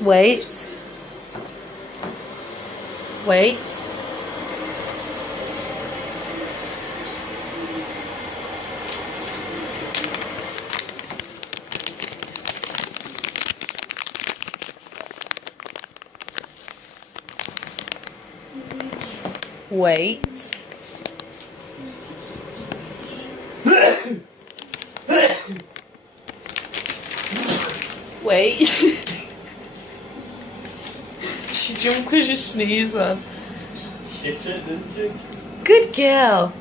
Wait. Wait. Wait. Wait. She jumped because you sneezed, man. Getir, dönecek. Good girl.